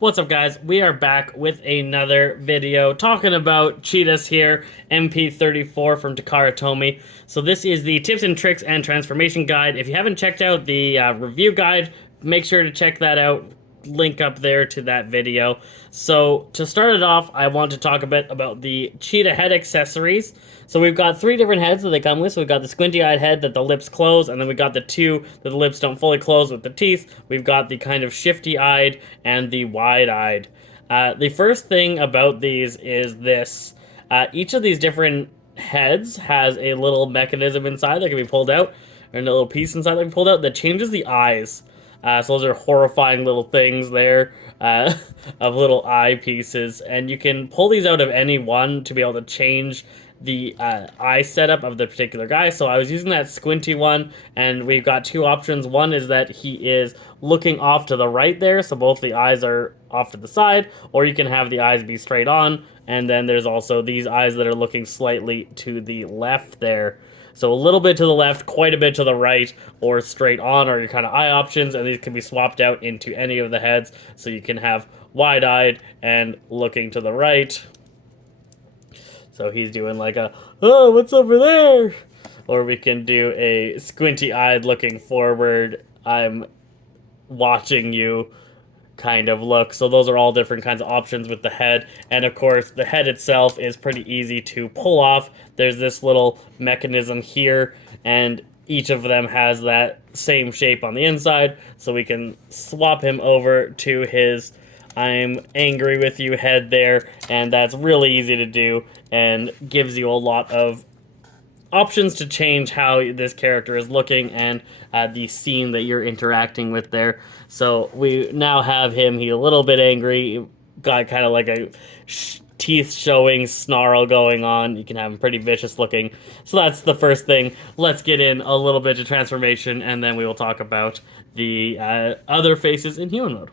What's up, guys? We are back with another video talking about Cheetus here, MP-34 from Takara Tomy. So this is the tips and tricks and transformation guide. If you haven't checked out the review guide, make sure to check that out. Link up there to that video. So to start it off, I want to talk a bit about the cheetah head accessories. So we've got three different heads that they come with. So we've got the squinty-eyed head that the lips close, and then we've got the two that the lips don't fully close with the teeth. We've got the kind of shifty-eyed and the wide-eyed. The first thing about these is this. Each of these different heads has a little mechanism inside that can be pulled out, or a little piece inside that can be pulled out that changes the eyes. So those are horrifying little things there of little eye pieces. And you can pull these out of any one to be able to change the eye setup of the particular guy. So I was using that squinty one, and we've got two options. One is that he is looking off to the right there, so both the eyes are off to the side, or you can have the eyes be straight on. And then there's also these eyes that are looking slightly to the left there. So a little bit to the left, quite a bit to the right, or straight on are your kind of eye options, and these can be swapped out into any of the heads. So you can have wide-eyed and looking to the right. So he's doing like a, oh, what's over there? Or we can do a squinty-eyed looking forward, I'm watching you kind of look. So those are all different kinds of options with the head. And of course, the head itself is pretty easy to pull off. There's this little mechanism here, and each of them has that same shape on the inside. So we can swap him over to his I'm angry with you head there, and that's really easy to do and gives you a lot of options to change how this character is looking and the scene that you're interacting with there. So we now have him, he's a little bit angry, got kind of like a teeth showing snarl going on. You can have him pretty vicious looking. So that's the first thing. Let's get in a little bit to transformation, and then we will talk about the other faces in human mode.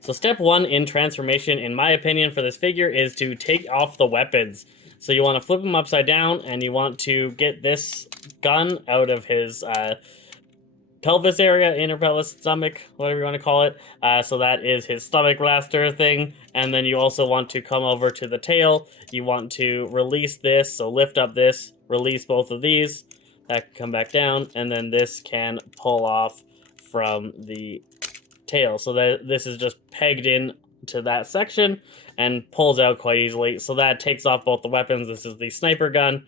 So step one in transformation, in my opinion, for this figure is to take off the weapons. So you want to flip him upside down, and you want to get this gun out of his pelvis area, inner pelvis, stomach, whatever you want to call it. So that is his stomach blaster thing. And then you also want to come over to the tail. You want to release this, so lift up this, release both of these. That can come back down, and then this can pull off from the tail. So that this is just pegged in to that section and pulls out quite easily. So that takes off both the weapons. This is the sniper gun.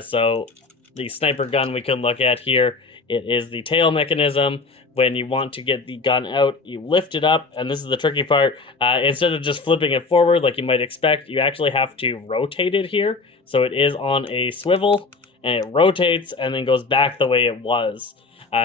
So the sniper gun we can look at here, it is the tail mechanism. When you want to get the gun out, you lift it up, and this is the tricky part. Instead of just flipping it forward like you might expect, you actually have to rotate it here. So it is on a swivel, and it rotates and then goes back the way it was.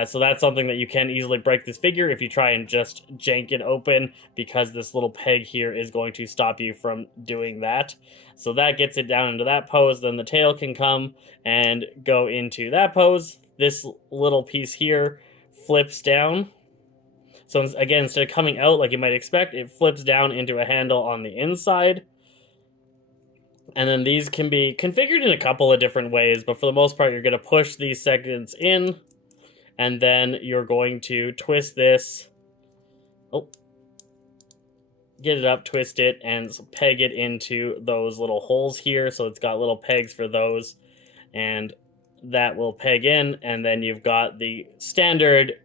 So that's something that you can easily break this figure if you try and just jank it open, because this little peg here is going to stop you from doing that. So that gets it down into that pose. Then the tail can come and go into that pose. This little piece here flips down. So again, instead of coming out like you might expect, it flips down into a handle on the inside. And then these can be configured in a couple of different ways, but for the most part, you're going to push these segments in, and then you're going to twist this, get it up, twist it, and peg it into those little holes here. So it's got little pegs for those, and that will peg in, and then you've got the standard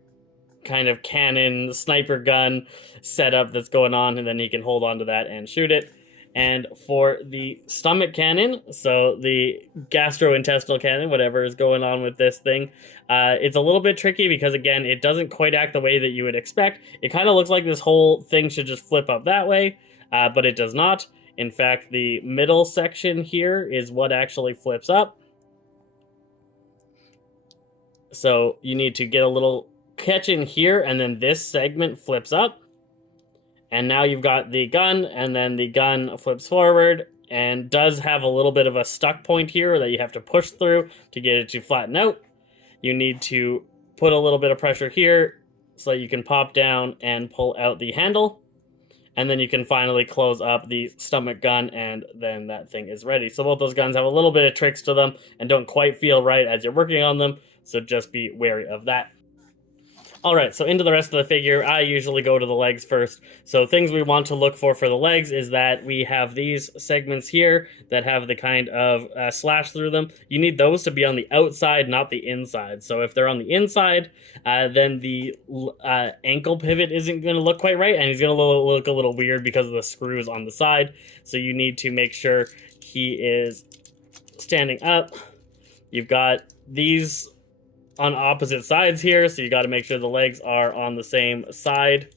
kind of cannon sniper gun setup that's going on, and then he can hold on to that and shoot it. And for the stomach cannon, so the gastrointestinal cannon, whatever is going on with this thing, it's a little bit tricky because, again, it doesn't quite act the way that you would expect. It kind of looks like this whole thing should just flip up that way, but it does not. In fact, the middle section here is what actually flips up. So you need to get a little catch in here, and then this segment flips up. And now you've got the gun, and then the gun flips forward and does have a little bit of a stuck point here that you have to push through to get it to flatten out. You need to put a little bit of pressure here so you can pop down and pull out the handle. And then you can finally close up the stomach gun, and then that thing is ready. So both those guns have a little bit of tricks to them and don't quite feel right as you're working on them, so just be wary of that. All right, so into the rest of the figure, I usually go to the legs first. So things we want to look for the legs is that we have these segments here that have the kind of slash through them. You need those to be on the outside, not the inside. So if they're on the inside, then the ankle pivot isn't going to look quite right, and he's going to look a little weird because of the screws on the side. So you need to make sure he is standing up. You've got these on opposite sides here, so you got to make sure the legs are on the same side,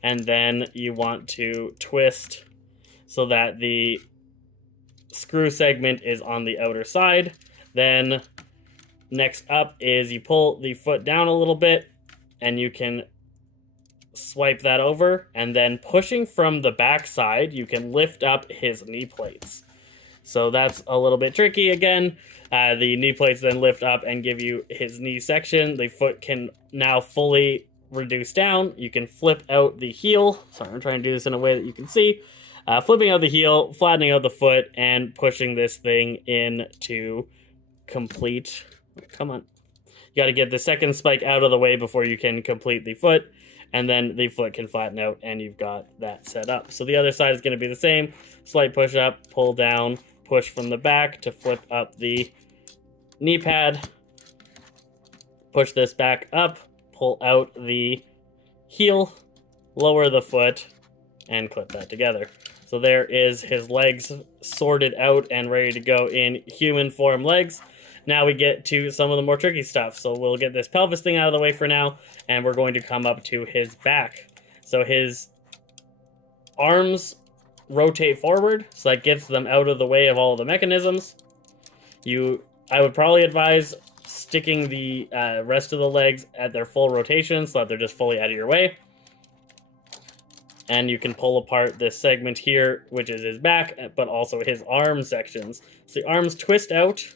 and then you want to twist so that the screw segment is on the outer side. Then next up is you pull the foot down a little bit, and you can swipe that over, and then pushing from the back side, you can lift up his knee plates. So that's a little bit tricky again. The knee plates then lift up and give you his knee section. The foot can now fully reduce down. You can flip out the heel. Sorry, I'm trying to do this in a way that you can see. Flipping out the heel, flattening out the foot, and pushing this thing in to complete. Come on. You got to get the second spike out of the way before you can complete the foot. And then the foot can flatten out, and you've got that set up. So the other side is going to be the same. Slight push up, pull down, push from the back to flip up the knee pad. Push this back up, pull out the heel, lower the foot, and clip that together. So there is his legs sorted out and ready to go in human form legs. Now we get to some of the more tricky stuff. So we'll get this pelvis thing out of the way for now, and we're going to come up to his back. So his arms rotate forward, so that gets them out of the way of all of the mechanisms. I would probably advise sticking the rest of the legs at their full rotation so that they're just fully out of your way. And you can pull apart this segment here, which is his back, but also his arm sections. So the arms twist out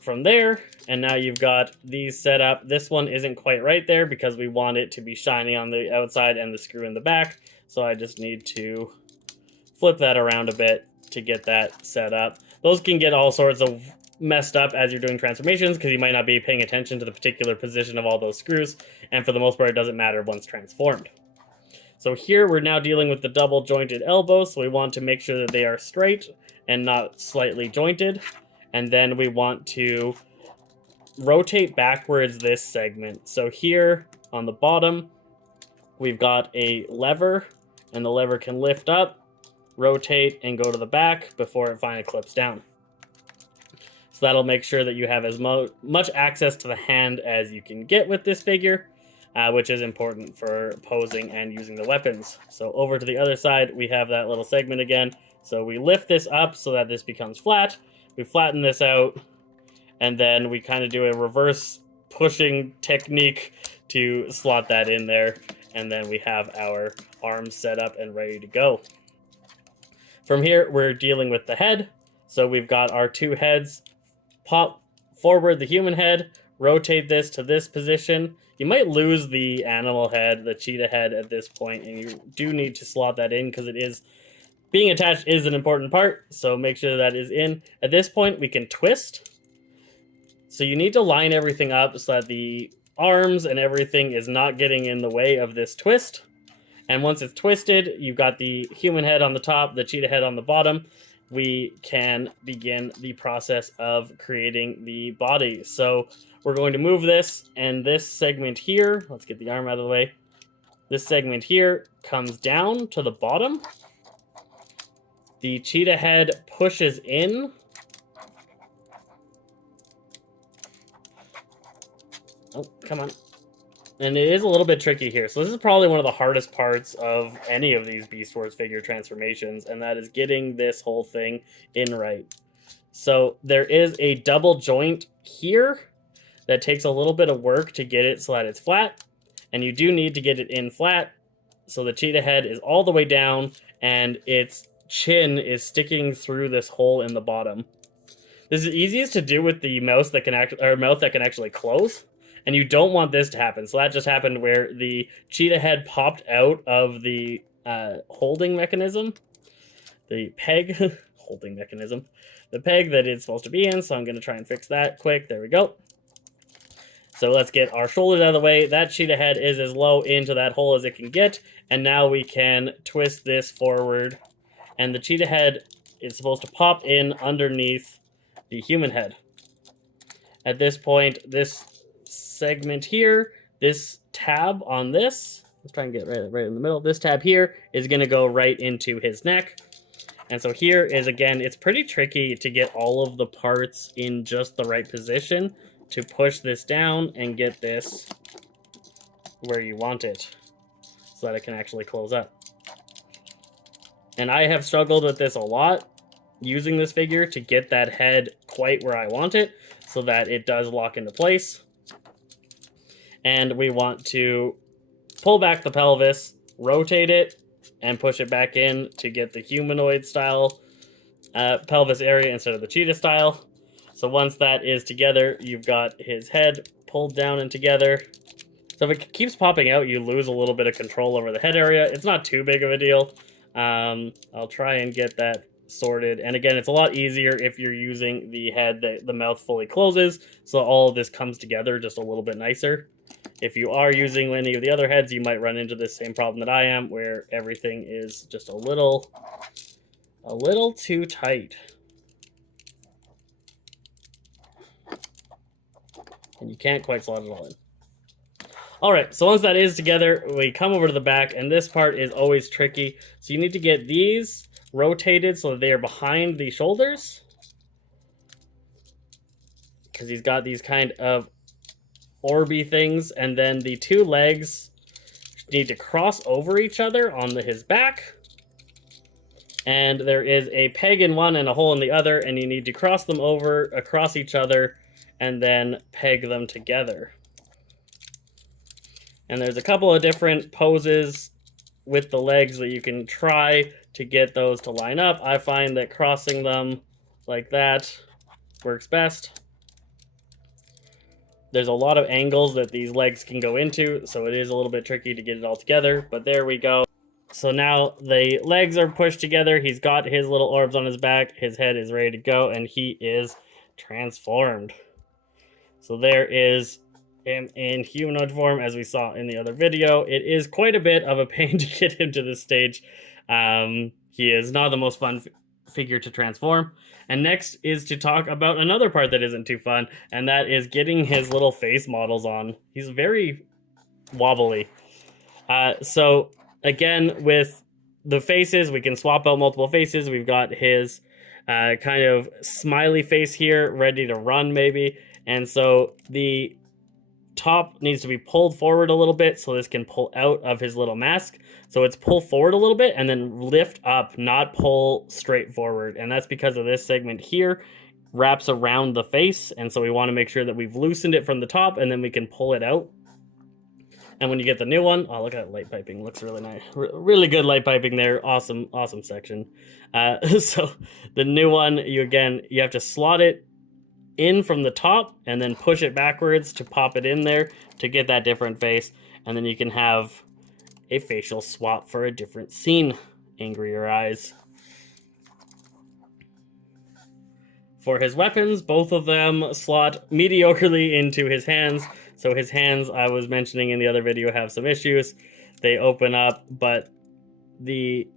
from there, and now you've got these set up. This one isn't quite right there because we want it to be shiny on the outside and the screw in the back. So I just need to flip that around a bit to get that set up. Those can get all sorts of messed up as you're doing transformations because you might not be paying attention to the particular position of all those screws, and for the most part it doesn't matter once transformed. So here we're now dealing with the double jointed elbows, so we want to make sure that they are straight and not slightly jointed. And then we want to rotate backwards this segment. So here on the bottom, we've got a lever, and the lever can lift up, rotate, and go to the back before it finally clips down. So that'll make sure that you have as much access to the hand as you can get with this figure, which is important for posing and using the weapons. So over to the other side, we have that little segment again. So we lift this up so that this becomes flat. We flatten this out, and then we kind of do a reverse pushing technique to slot that in there, and then we have our arms set up and ready to go. From here, we're dealing with the head. So we've got our two heads. Pop forward the human head, rotate this to this position. You might lose the animal head, the cheetah head at this point, and you do need to slot that in because it is being attached is an important part, so make sure that is in. At this point, we can twist. So you need to line everything up so that the arms and everything is not getting in the way of this twist. And once it's twisted, you've got the human head on the top, the cheetah head on the bottom. We can begin the process of creating the body. So we're going to move this, and this segment here, let's get the arm out of the way. This segment here comes down to the bottom. The cheetah head pushes in. Oh, come on. And it is a little bit tricky here. So this is probably one of the hardest parts of any of these Beast Wars figure transformations, and that is getting this whole thing in right. So there is a double joint here that takes a little bit of work to get it so that it's flat, and you do need to get it in flat. So the cheetah head is all the way down, and its chin is sticking through this hole in the bottom. This is easiest to do with the mouth that can actually close, and you don't want this to happen. So that just happened where the cheetah head popped out of the holding mechanism, the peg holding mechanism, the peg that it's supposed to be in. So I'm going to try and fix that quick. There we go. So let's get our shoulders out of the way. That cheetah head is as low into that hole as it can get. And now we can twist this forward. And the cheetah head is supposed to pop in underneath the human head. At this point, this segment here, this tab on this, let's try and get right in the middle. This tab here is going to go right into his neck. And so here is, again, it's pretty tricky to get all of the parts in just the right position to push this down and get this where you want it so that it can actually close up. And I have struggled with this a lot, using this figure to get that head quite where I want it so that it does lock into place. And we want to pull back the pelvis, rotate it, and push it back in to get the humanoid style pelvis area instead of the cheetah style. So once that is together, you've got his head pulled down and together. So if it keeps popping out, you lose a little bit of control over the head area. It's not too big of a deal. I'll try and get that sorted. And again, it's a lot easier if you're using the head that the mouth fully closes, so all of this comes together just a little bit nicer. If you are using any of the other heads, you might run into this same problem that I am, where everything is just a little too tight. And you can't quite slot it all in. Alright, so once that is together, we come over to the back, and this part is always tricky. So you need to get these rotated so they are behind the shoulders, because he's got these kind of orby things, and then the two legs need to cross over each other on his back. And there is a peg in one and a hole in the other, and you need to cross them over across each other and then peg them together. And there's a couple of different poses with the legs that you can try to get those to line up. I find that crossing them like that works best. There's a lot of angles that these legs can go into, so it is a little bit tricky to get it all together, but there we go. So now the legs are pushed together. He's got his little orbs on his back. His head is ready to go, and he is transformed. So there is him in humanoid form, as we saw in the other video. It is quite a bit of a pain to get him to this stage. He is not the most fun figure to transform. And next is to talk about another part that isn't too fun, and that is getting his little face models on. He's very wobbly. So again, with the faces, we can swap out multiple faces. We've got his kind of smiley face here, ready to run maybe. And so the top needs to be pulled forward a little bit so this can pull out of his little mask. So it's pull forward a little bit and then lift up, not pull straight forward. And that's because of this segment here wraps around the face. And so we want to make sure that we've loosened it from the top, and then we can pull it out. And when you get the new one, oh, look at that light piping. Looks really nice. Really good light piping there. Awesome, awesome section. So the new one, you have to slot it in from the top and then push it backwards to pop it in there to get that different face. And then you can have a facial swap for a different scene. Angrier eyes. For his weapons, both of them slot mediocrely into his hands. So his hands, I was mentioning in the other video, have some issues. They open up, but the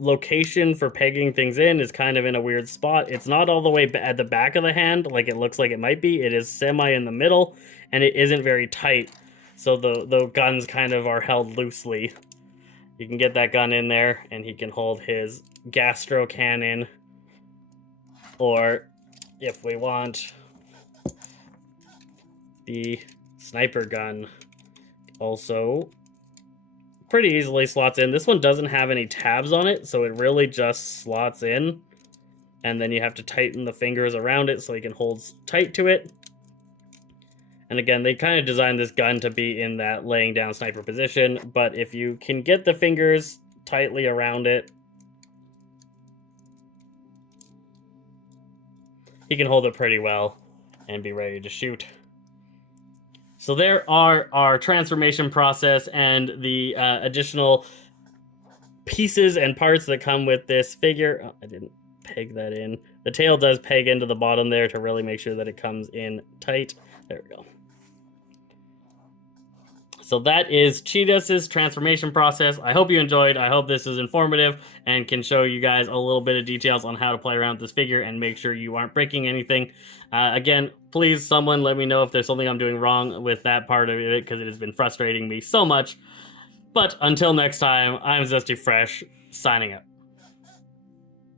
location for pegging things in is kind of in a weird spot. It's not all the way at the back of the hand like it looks like it might be. It is semi in the middle, and it isn't very tight. So the guns kind of are held loosely. You can get that gun in there, and he can hold his gastro cannon. Or, if we want, the sniper gun also pretty easily slots in. This one doesn't have any tabs on it, so it really just slots in. And then you have to tighten the fingers around it so he can hold tight to it. And again, they kind of designed this gun to be in that laying down sniper position, but if you can get the fingers tightly around it, he can hold it pretty well and be ready to shoot. So there are our transformation process and the additional pieces and parts that come with this figure. Oh, I didn't peg that in. The tail does peg into the bottom there to really make sure that it comes in tight. There we go. So that is Cheetus' transformation process. I hope you enjoyed. I hope this is informative and can show you guys a little bit of details on how to play around with this figure and make sure you aren't breaking anything. Again, please, someone let me know if there's something I'm doing wrong with that part of it, because it has been frustrating me so much. But until next time, I'm Zesty Phresh, signing out.